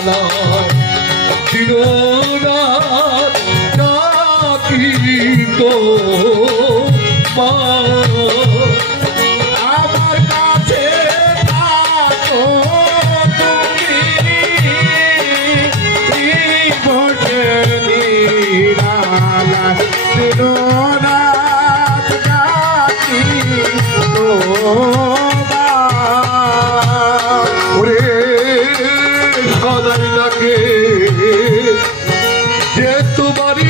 আলয় চিরনাথ ডাকিত মা nobody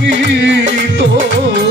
কি তো